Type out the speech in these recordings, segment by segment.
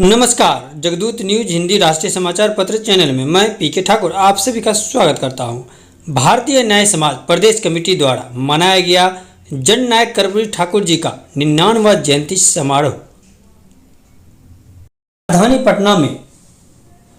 नमस्कार, जगदूत न्यूज हिंदी राष्ट्रीय समाचार पत्र चैनल में मैं पीके ठाकुर आप सभी का स्वागत करता हूं। भारतीय न्याय समाज प्रदेश कमेटी द्वारा मनाया गया जननायक कर्पूरी ठाकुर जी का 99वां जयंती समारोह राजधानी पटना में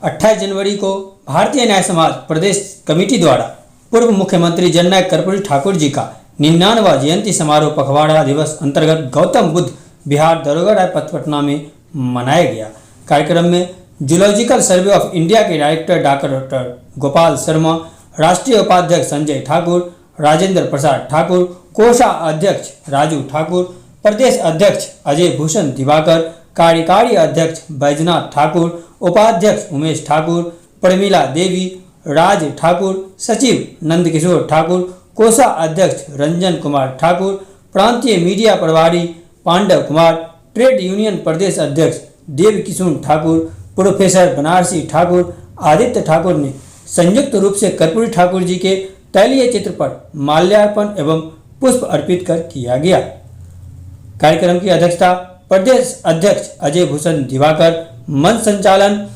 28 जनवरी को भारतीय न्याय समाज प्रदेश कमेटी द्वारा पूर्व मुख्यमंत्री जननायक कर्पूरी ठाकुर जी का 99वां जयंती समारोह पखवाड़ा दिवस अंतर्गत गौतम बुद्ध बिहार दरोगा राय पथ पटना में मनाया गया। कार्यक्रम में जूलॉजिकल सर्वे ऑफ इंडिया के डायरेक्टर डॉक्टर गोपाल शर्मा, राष्ट्रीय उपाध्यक्ष संजय ठाकुर, राजेंद्र प्रसाद ठाकुर, कोषा अध्यक्ष राजू ठाकुर, प्रदेश अध्यक्ष अजय भूषण दिवाकर, कार्यकारी अध्यक्ष बैजनाथ ठाकुर, उपाध्यक्ष उमेश ठाकुर, प्रमिला देवी, राज ठाकुर, सचिव नंदकिशोर ठाकुर, कोषा अध्यक्ष रंजन कुमार ठाकुर, प्रांतीय मीडिया प्रभारी पांडव कुमार, ट्रेड यूनियन प्रदेश अध्यक्ष देव किशोर ठाकुर, प्रोफेसर बनारसी ठाकुर, आदित्य ठाकुर ने संयुक्त रूप से कर्पूरी ठाकुर जी के तैलीय चित्र पर माल्यार्पण एवं पुष्प अर्पित कर किया गया। कार्यक्रम की अध्यक्षता प्रदेश अध्यक्ष अजय भूषण दिवाकर, मंच संचालन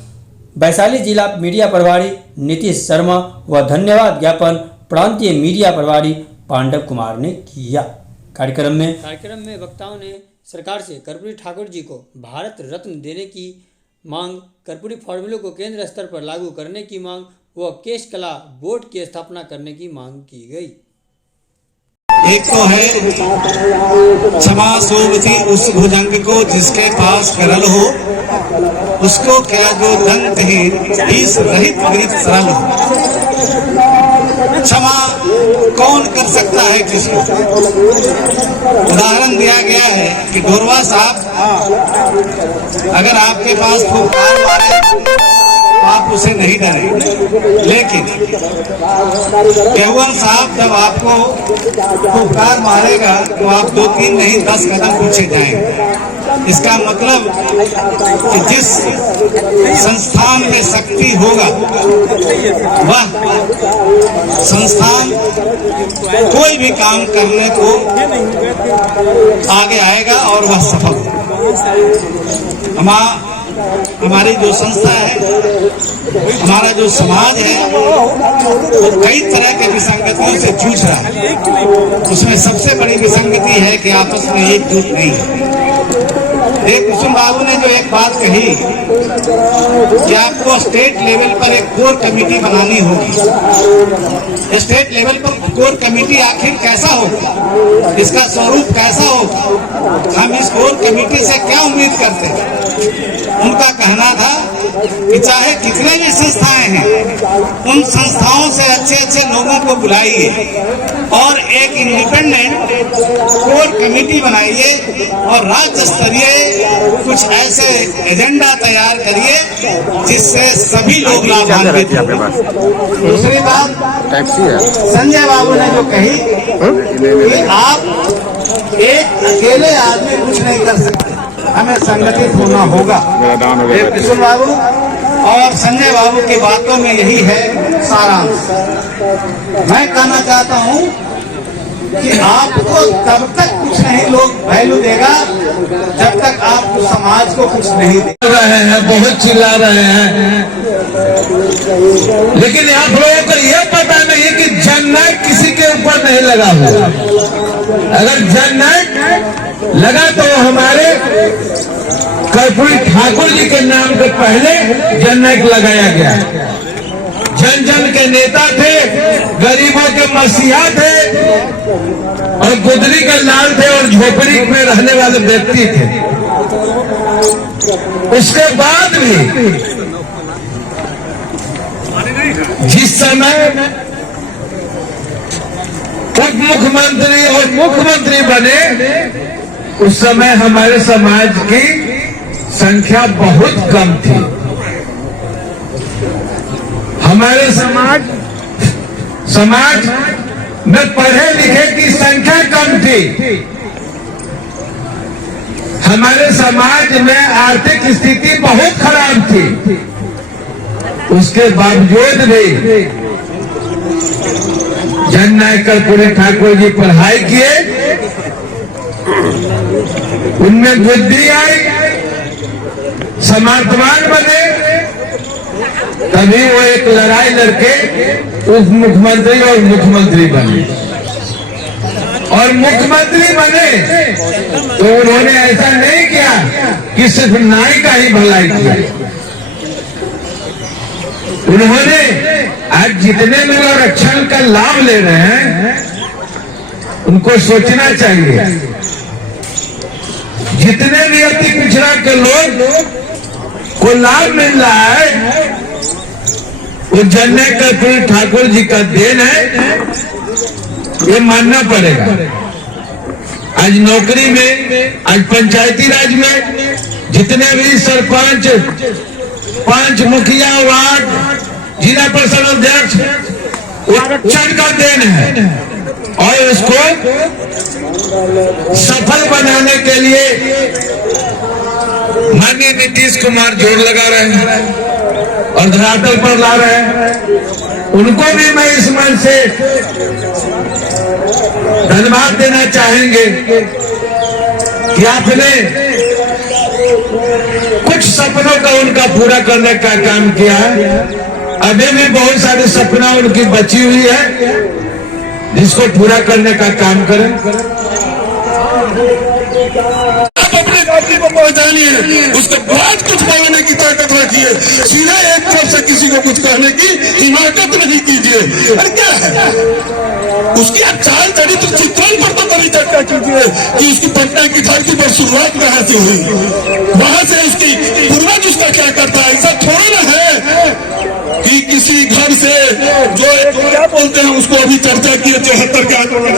वैशाली जिला मीडिया प्रभारी नीतीश शर्मा व धन्यवाद ज्ञापन प्रांतीय मीडिया प्रभारी पांडव कुमार ने किया। कार्यक्रम में वक्ताओं ने सरकार से कर्पूरी ठाकुर जी को भारत रत्न देने की मांग, कर्पूरी फॉर्मूले को केंद्र स्तर पर लागू करने की मांग व केश कला बोर्ड की स्थापना करने की मांग की गई। एक तो है क्षमा सोवती उस भुजंग को जिसके पास करल हो, उसको क्या जो दंतहीन ईश रहित विरित सरल हो। क्षमा कौन कर सकता है किसको? उदाहरण दिया गया है कि डोरवा साहब अगर आपके पास फुफकार मारे तो आप उसे नहीं डरे, लेकिन केवल साहब जब आपको फुफकार मारेगा तो आप 2-3 नहीं 10 कदम पीछे जाएंगे। इसका मतलब कि जिस संस्थान में शक्ति होगा वह संस्थान कोई भी काम करने को आगे आएगा और वह सफल होगा। हमारी जो संस्था है, हमारा जो समाज है, वो कई तरह के विसंगतियों से जूझ रहा है। उसमें सबसे बड़ी विसंगति है कि आपस में एकजुट नहीं है। एक कुसुम बाबू ने जो एक बात कही कि आपको स्टेट लेवल पर एक कोर कमेटी बनानी होगी। स्टेट लेवल पर कोर कमेटी आखिर कैसा होगा, इसका स्वरूप कैसा होगा, हम इस कोर कमेटी से क्या उम्मीद करते हैं? उनका कहना था कि चाहे कितने भी संस्थाएं हैं, उन संस्थाओं से अच्छे अच्छे लोगों को बुलाइए और एक इंडिपेंडेंट कोर कमेटी बनाइए और राज्य स्तरीय कुछ ऐसे एजेंडा तैयार करिए जिससे सभी लोग लाभान्वित हों। दूसरी बात संजय बाबू ने जो कही कि आप एक अकेले आदमी कुछ नहीं कर सकते, हमें संगठित होना होगा। किशोर बाबू और संजय बाबू की बातों में यही है सारांश। मैं कहना चाहता हूं कि आपको तब तक कुछ नहीं लोग वैल्यू देगा जब तक आप समाज को कुछ नहीं दे रहे हैं। बहुत चिल्ला रहे हैं, लेकिन आप लोगों को यह पता नहीं है कि जननायक किसी के ऊपर नहीं लगा हुआ। अगर जननायक लगा तो हमारे कर्पूरी ठाकुर जी के नाम के पहले जननायक लगाया गया। जन जन के नेता थे, गरीबों के मसीहा थे और गुदरी के लाल थे और झोपड़ी में रहने वाले व्यक्ति थे। उसके बाद भी जिस समय उप मुख्यमंत्री और मुख्यमंत्री बने उस समय हमारे समाज की संख्या बहुत कम थी। हमारे समाज में पढ़े लिखे की संख्या कम थी। हमारे समाज में आर्थिक स्थिति बहुत खराब थी। उसके बावजूद भी जननायक कर्पूरी ठाकुर जी पढ़ाई किए, उनमें बुद्धि आई, समर्थवान बने तभी वो एक लड़ाई लड़के उप मुख्यमंत्री और मुख्यमंत्री बने, और मुख्यमंत्री बने तो उन्होंने ऐसा नहीं किया कि सिर्फ नाई का ही भलाई किया। उन्होंने आज जितने भी लोग आरक्षण का लाभ ले रहे हैं उनको सोचना चाहिए, जितने भी अति पिछड़ा के लोग को लाभ मिल रहा है वो जननायक कर्पूरी ठाकुर जी का देन है, ये मानना पड़ेगा। आज नौकरी में, आज पंचायती राज में जितने भी सरपंच, 5 मुखिया, वार्ड, जिला परिषद अध्यक्ष, वो आरक्षण का देन है, और उसको सफल बनाने के लिए माननीय नीतीश कुमार जोर लगा रहे हैं और धरातल पर ला रहे हैं। उनको भी मैं इस मन से धन्यवाद देना चाहेंगे कि आपने कुछ सपनों का उनका पूरा करने का काम किया है। अभी भी बहुत सारे सपना उनकी बची हुई है जिसको पूरा करने का काम करें। अपने जाति को पहुंचानिए, उसके बाद कुछ बोलने की ताकत रखिए, सीधा एक तरफ से किसी को कुछ कहने की हिमाकत नहीं कीजिए। अरे क्या है उसकी आप चाल चरित्र चित्रण पर तो कभी चर्चा कीजिए कि उसकी पटना की धरती पर शुरुआत कहाँ से हुई, वहां से उसकी पूर्वज उसका क्या करता है। ऐसा थोड़ा ना है कि किसी घर से जो क्या बोलते हैं उसको अभी चर्चा किए 74 के आंदोलन,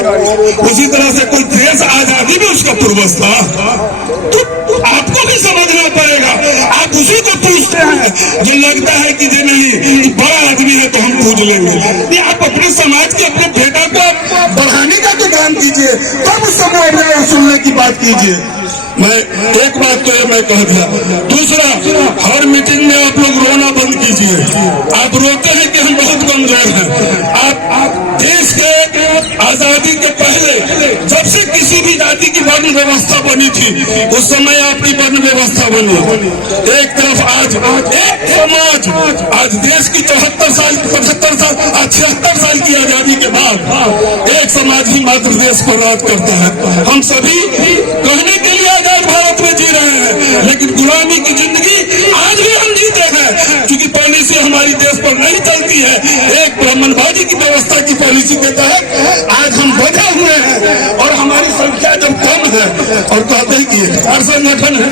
उसी तरह से कोई देश आजादी में उसका पूर्वज था, तो आपको भी समझना पड़ेगा। आप उसी को पूछते हैं जो लगता है कि जो नहीं बड़ा आदमी है तो हम पूछ लेंगे। नहीं, आप अपने समाज के अपने बेटा को बढ़ाने का तो काम कीजिए, तब उसको बोलने और सुनने की बात कीजिए। मैं एक बात तो ये मैं कह दिया। दूसरा, हर मीटिंग में आप लोग रोना बंद कीजिए। आप रोते हैं कि हम बहुत कमजोर हैं। आप देश के आजादी के पहले जब से किसी भी जाति की वर्ण व्यवस्था बनी थी उस समय आपकी वर्ण व्यवस्था बनी। एक तरफ आज एक समाज, आज देश की 74 साल 75 साल 76 साल की आजादी के बाद एक समाज ही मात्र देश को राज करता है। हम सभी कहने के लिए आजाद भारत में जी रहे हैं, लेकिन गुलामी की जिंदगी आज भी हम जीते हैं, क्योंकि पॉलिसी हमारी देश पर नहीं चलती है। एक ब्राह्मणवादी की व्यवस्था की पॉलिसी के तहत आज हम बधे हुए हैं, और हमारी संख्या जब कम है और कहते हैं कि हर संगठन है,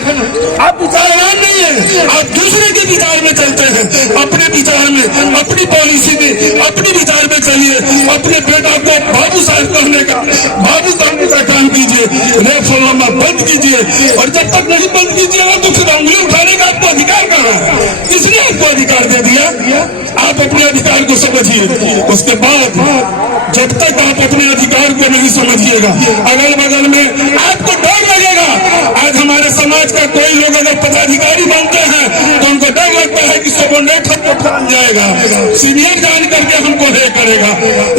आप विचारवान नहीं है, आप दूसरे के विचार में चलते हैं। अपने विचार में, अपनी पॉलिसी में, अपने विचार में चलिए। अपने बेटा को बाबू साहब कहने का, बाबू कहने का काम कीजिए, रेफरंडम बंद कीजिए। और जब तक नहीं बंद कीजिएगा तो फिर उंगली उठाने का आपको अधिकार कहाँ है? किसने आपको अधिकार दे दिया? आप अपने अधिकार को समझिए। उसके बाद जब तक आप अपने अधिकार को नहीं समझिएगा, अगल बगल में आपको डर लगेगा। आज हमारे समाज का कोई लोग अगर पदाधिकारी बनते हैं तो उनको डर लगता है कि सबोर्डिनेट हमको ठान जाएगा, सीनियर जान करके हमको हे करेगा।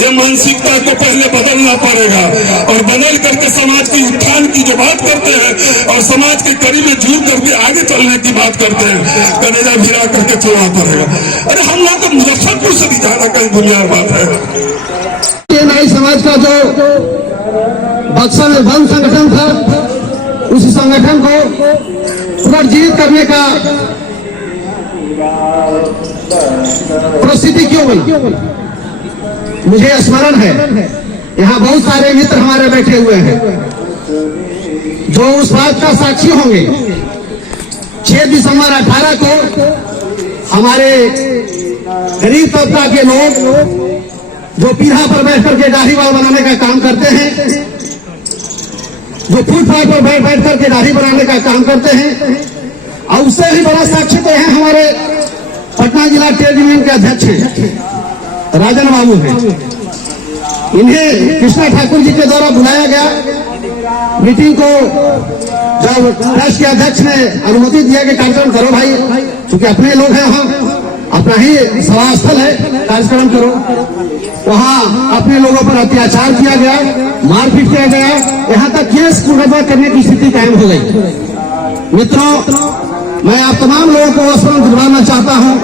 ये मानसिकता को पहले बदलना पड़ेगा, और बदल करके समाज की उत्थान की जो बात करते हैं और समाज के करीब जुड़ करके आगे चलने की बात करते हैं, कलेजा भिड़ा करके चलना पड़ेगा। अरे हम लोग तो मुजफ्फरपुर से भी ज्यादा कहीं बुनियाद बात है। नाई समाज का जो बक्सर में बंद संगठन था, उस संगठन को पुनर्जीवित करने का परिस्थिति क्यों बनी? मुझे स्मरण है, यहाँ बहुत सारे मित्र हमारे बैठे हुए हैं जो उस बात का साक्षी होंगे। 6 दिसंबर 18 को हमारे गरीब तबका के लोग जो पीढ़ा पर बैठ करके दाढ़ी बाल बनाने का काम करते हैं, जो फुटपाथ पर बैठ बैठ करके दाढ़ी बनाने का काम करते हैं, और उससे ही बड़ा साक्षी तो है हमारे पटना जिला ट्रेड यूनियन के अध्यक्ष हैं राजन बाबू हैं। इन्हें कृष्णा ठाकुर जी के द्वारा बुलाया गया मीटिंग को। जब राष्ट्र के अध्यक्ष ने अनुमति दिया कि कार्यक्रम करो भाई, क्योंकि अपने लोग हैं, वहाँ अपना ही सभा स्थल है, कार्यक्रम करो। वहाँ अपने लोगों पर अत्याचार किया गया, मारपीट किया गया, यहाँ तक केस मुकदमा करने की स्थिति कायम हो गई। मित्रों, मैं आप तमाम लोगों को स्मरण दिलवाना चाहता हूं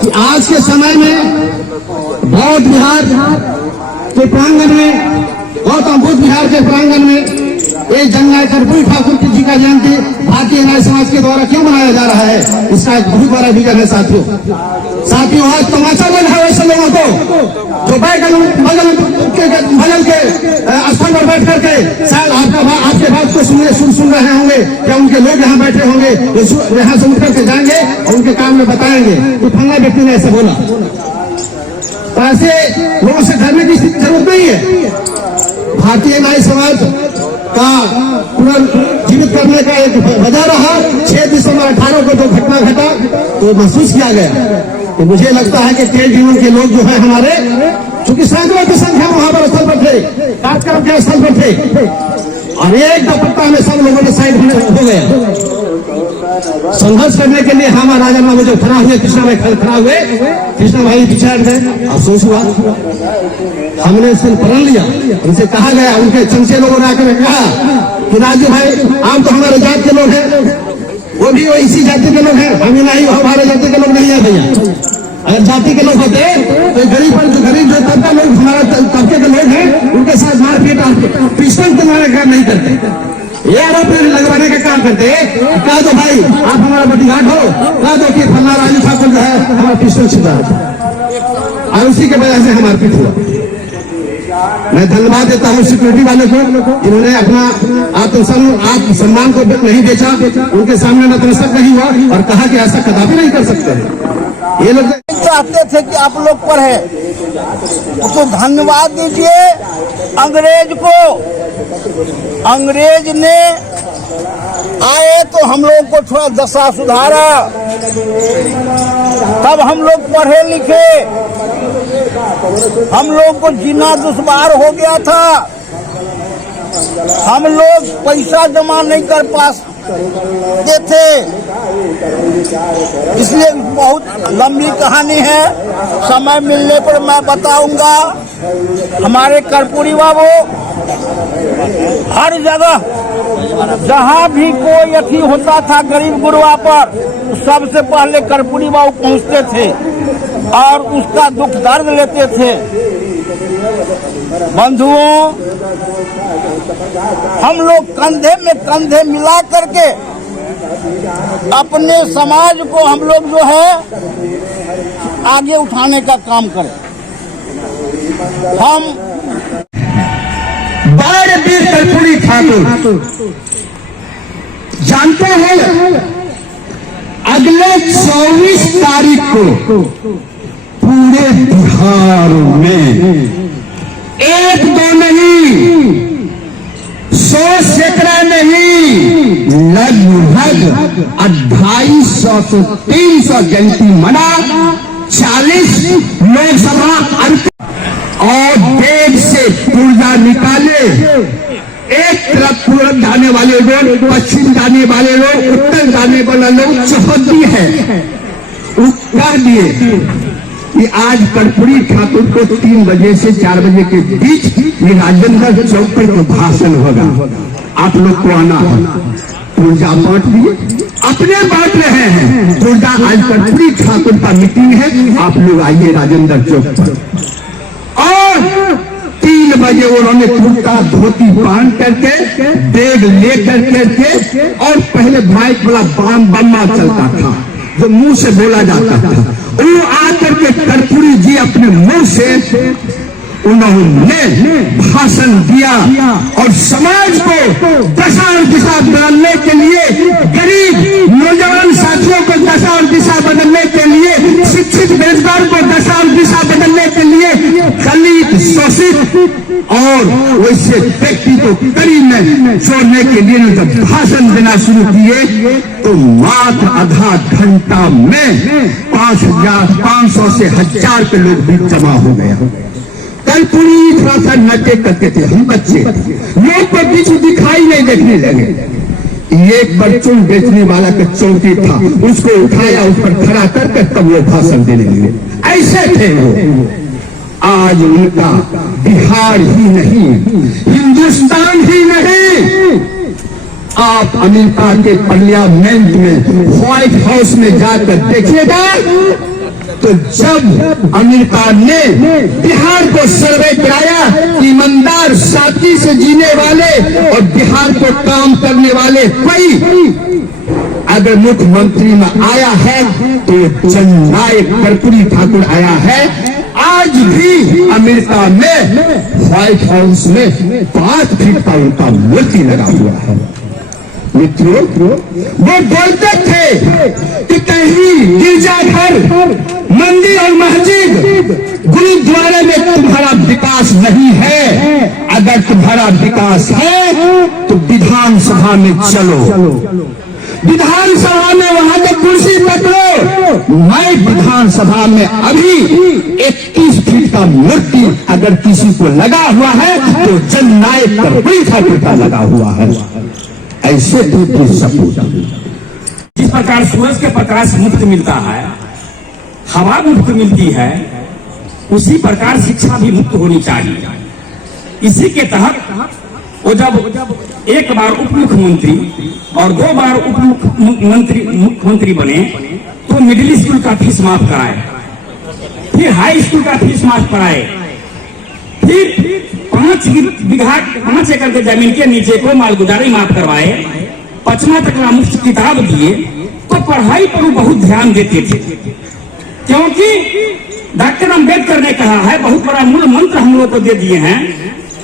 कि आज के समय में बौद्ध विहार के प्रांगण में, गौतम बुद्ध विहार के प्रांगण में एक जननायक कर्पूरी ठाकुर जी का जयंती भारतीय न्याय समाज के द्वारा क्यों मनाया जा रहा है, इसका एक बहुत बड़ा रीजन है साथियों। आज तमाशा बन है ऐसे लोगों को जो भजन के स्थान पर बैठ करके शायद आपके बात को सुन रहे होंगे, या उनके लोग यहाँ बैठे होंगे, यहाँ से उठ करके जाएंगे और उनके काम में बताएंगे कि फलाना व्यक्ति ने ऐसे बोला। तो ऐसे लोगों से डरने की जरूरत नहीं है। भारतीय न्याय समाज का पुनर्जीवित करने का एक वजह रहा 6 दिसंबर 18 को जो घटना घटा तो महसूस किया गया। तो मुझे लगता है कि तेज जीवन के लोग जो है हमारे, चूंकि सैकड़ों की संख्या वहां पर स्थल पर थे, कार्यक्रम के स्थल पर थे, और एक दुपट्टा में सब लोगों ने साइड हो गया। संघर्ष करने के लिए हमारा राजा में जो खड़ा हुए कृष्णा भाई खड़ा हुए, कृष्णा भाई विचार गए, अफसोस हुआ। हमने इससे प्रण लिया, उनसे कहा गया, उनके चमचे लोगों ने आकर कहा कि राजू भाई आप तो हमारे जात के लोग हैं, वो भी वो इसी जाति के लोग हैं, हम नहीं, हमारे जाति के लोग नहीं है भैया। अगर जाति के लोग होते तो गरीब जो तबका लोग, हमारा तबके के लोग हैं, उनके साथ मारपीट पिस्टल तुम्हारे घर नहीं करते, ये आरोप लगवाने का काम करते। कह दो भाई आप हमारा बॉडीगार्ड हो, कह दो कि फल्ला राजू ठाकुर जो है हमारा पिस्टल छिपा, और उसी के वजह से हमारा पीठ हुआ। मैं धन्यवाद देता हूँ सिक्योरिटी वाले को, जिन्होंने अपना आत्मसम्मान को नहीं बेचा, उनके सामने नतमस्तक नहीं हुआ और कहा कि ऐसा कदापि नहीं कर सकते। ये लोग चाहते थे कि आप लोग पढ़े, तो धन्यवाद दीजिए अंग्रेज को। अंग्रेज ने आए तो हम लोगों को थोड़ा दशा सुधारा, तब हम लोग पढ़े लिखे, हम लोग को जीना दुश्वार हो गया था, हम लोग पैसा जमा नहीं कर पाते थे, इसलिए बहुत लंबी कहानी है, समय मिलने पर मैं बताऊंगा। हमारे कर्पूरी बाबू हर जगह जहाँ भी कोई अथी होता था गरीब गुरबा पर, सबसे पहले कर्पूरी बाबू पहुँचते थे और उसका दुख दर्द लेते थे। बंधुओं, हम लोग कंधे में कंधे मिला करके अपने समाज को हम लोग जो है आगे उठाने का काम करें। हम बार वीर कर्पूरी ठाकुर जानते हैं, अगले 24 तारीख को पूरे बिहार में एक दो नहीं, 100 सैकड़ा नहीं, लगभग 250 से 300 जयंती मना, 40 लोकसभा और देश से ऊर्जा निकाले। एक तरफ पूरब जाने वाले लोग, पश्चिम जाने वाले लोग, उत्तर जाने वाले लोग चौहद्दी है। कह दिए कि आज कर्पूरी ठाकुर को 3 बजे से 4 बजे के बीच ये राजेंद्र चौक पर जो भाषण होगा, आप लोग को आना है। ऊर्जा बांट दिए, अपने बांट रहे हैं ऊर्जा। आज कर्पूरी ठाकुर का मीटिंग है, आप लोग आइए राजेंद्र चौक पर। और 3 बजे उन्होंने कुर्ता धोती पहन करके, बैग ले करके, और पहले माइक वाला बम्मा चलता था जो मुंह से बोला जाता था, वो आकर के कर्पूरी जी अपने मुंह से उन्होंने भाषण दिया और समाज को दशा और दिशा बदलने के लिए, गरीब नौजवान साथियों को दशा और दिशा बदलने के लिए, शिक्षित बेरोजगार को दशा और दिशा बदलने के लिए, दलित शोषित और वैसे व्यक्ति को करीब में छोड़ने के लिए जब भाषण देना शुरू किए तो मात्र आधा घंटा में 500 से 1000 के लोग भी जमा हो गए। कर्पूरी थोड़ा सा नटे करते थे, हम बच्चे लोग को बीच दिखाई नहीं देखने लगे। एक परचून बेचने वाला का चौकी था, उसको उठाया, उस पर खड़ा करके तब वो भाषण देने लगे। ऐसे थे वो। आज उनका बिहार ही नहीं, हिंदुस्तान ही नहीं, आप अमेरिका के पार्लियामेंट में व्हाइट हाउस में जाकर देखिएगा, तो जब अमेरिका ने बिहार को सर्वे कराया, ईमानदार साथी से जीने वाले और बिहार को काम करने वाले कोई अगर मुख्यमंत्री में आया है तो जननायक कर्पूरी ठाकुर आया है। आज भी अमेरिका में व्हाइट हाउस में 5 फीट का उनका मूर्ति लगा हुआ है। मित्रों, वो बोलते थे कि कहीं गिरजाघर, मंदिर और मस्जिद, गुरुद्वारे में तुम्हारा विकास नहीं है। अगर तुम्हारा विकास है तो विधानसभा में चलो, विधानसभा में वहां के कुर्सी पकड़ो। मैं विधानसभा में अभी 21 फीट का मूर्ति अगर किसी को लगा हुआ है तो जननायक कर्पूरी ठाकुर का लगा हुआ है। ऐसे सपूत जिस प्रकार सूरज के प्रकाश मुफ्त मिलता है, हवा मुफ्त मिलती है, उसी प्रकार शिक्षा भी मुफ्त होनी चाहिए। इसी के तहत वो जब एक बार उप मुख्यमंत्री और 2 बार उप मुख्यमंत्री बने तो मिडिल स्कूल का फीस माफ कराए, फिर हाई स्कूल का फीस माफ कराए, फिर 5 एकड़ के जमीन के नीचे को मालगुजारी माफ करवाए, 5वां तक का मुफ्त किताब दिए। तो पढ़ाई पर वो बहुत ध्यान देते थे, क्योंकि डॉक्टर अम्बेडकर ने कहा है, बहुत बड़ा मूल मंत्र हम लोग को दे दिए हैं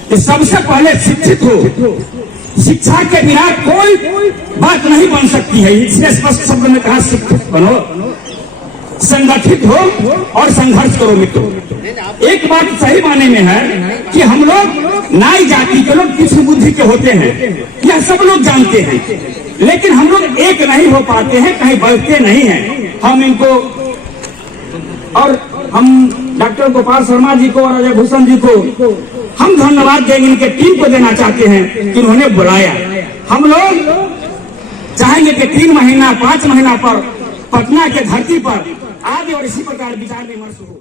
कि सबसे पहले शिक्षित हो, शिक्षा के बिना कोई बात नहीं बन सकती है। इसने स्पष्ट शब्द में कहा शिक्षित बनो, संगठित हो और संघर्ष करो। मित्रों, एक बात सही माने में है कि हम लोग नाई जाति के लोग कृष्ण बुद्धि के होते हैं, यह सब लोग जानते हैं, लेकिन हम लोग एक नहीं हो पाते हैं, कहीं बढ़ते नहीं हैं। हम इनको और हम डॉक्टर गोपाल शर्मा जी को और अजय भूषण जी को हम धन्यवाद देंगे, इनके टीम को देना चाहते हैं कि उन्होंने बुलाया। हम लोग चाहेंगे कि 3 महीना 5 महीना पर पटना के धरती पर आज और इसी प्रकार विचार विमर्श हो।